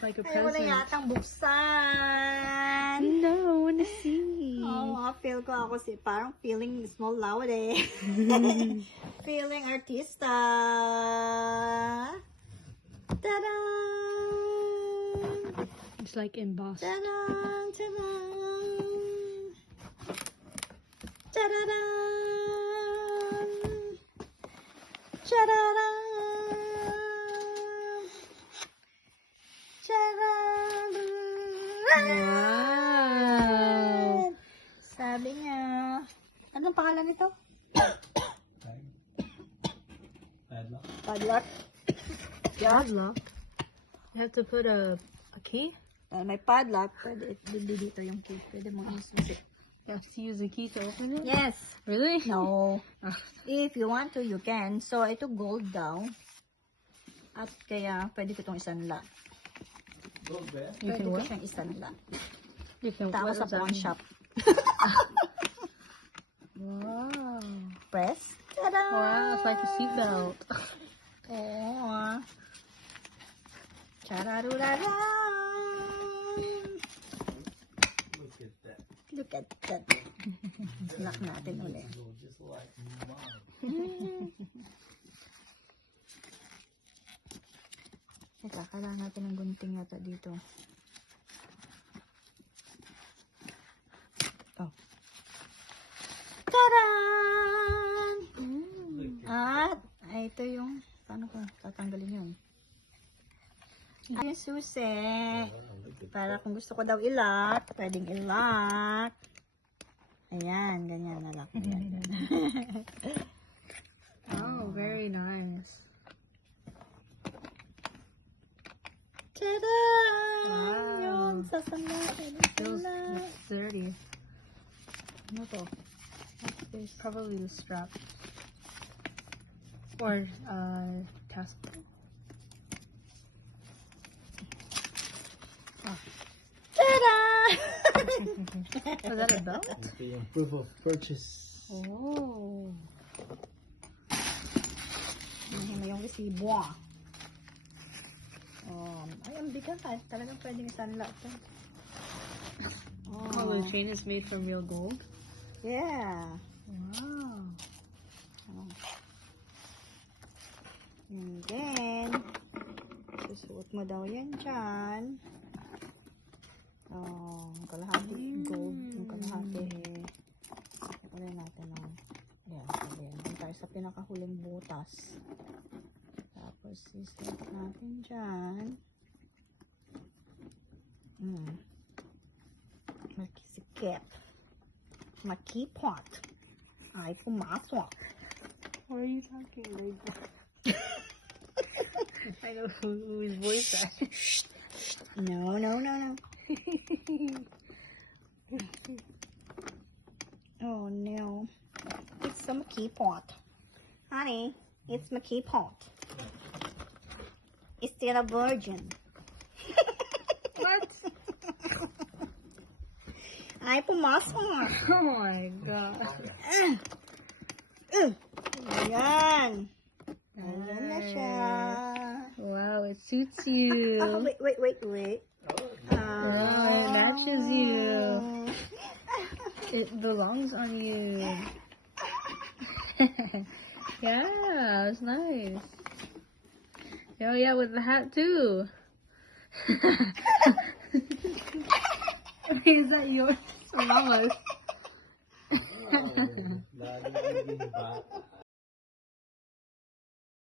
like a Ayaw mo na present. yatang buksan. No, I wanna see. Oo, feel ko ako parang feeling small loud eh. Feeling artista. Ta-da! It's like embossed. Ta-da! Ta-da! Ta-da-da! Ta-da-da! Wow. Sabi niya, anong pangalan nito? Padlock. Padlock. Padlock. You have to put a key? May padlock. Pwede dito yung key. Pwede mong isusi. You have to use a key to open it? Yes. Really? No. If you want to, you can. So, ito gold daw. At kaya, pwede ko itong isanla. Gold bear. You Pwede can ko what? siyang isanla. You can Tapos what sa does that pawn mean? shop. Wow. Press. Ta-da! Wow, it's like a seatbelt. Oo. Chararurara! Look at that. Look at that. Lock natin ulit. Just like mom. Teka, kailangan natin ng gunting yata dito. Oh. Taran! At, ito yung, paano ko tatanggalin yun? Ito yung susi. Para kung gusto ko daw ilock, pwedeng ilock. Ayan, ganyan na lock. Oh, very nice. Tada! Wow. Yun, sasama. Feels dirty. Ano to? What's this? Probably the strap. Or, tassel. Tada! Was that a belt? The proof of purchase. Oh. Hihima yung resibo. Ay, ang bigat. Talagang pwedeng isanla ito. Oh, the chain is made from real gold? Yeah. Wow. And then, susuot mo daw yan dyan. Yung kalahati gold. Yung kalahati wala natin yan. Ayan. Doon tayo sa pinakahuling butas. Tapos, isuot natin dyan. Makisikip. Makipot. Ay, pumasok. Why are you talking like that? I know whose voice that is. No. Oh, no. It's a Makipot. Honey, it's Makipot. It's still a virgin. What? Ay, pumasok. Oh my god. Ayan. Ayan na siya. Wow, it suits you. Wait. Wow, it matches you. It belongs on you. Yeah, it's nice. Oh yeah, with the hat too. Is that yours or Mama's? That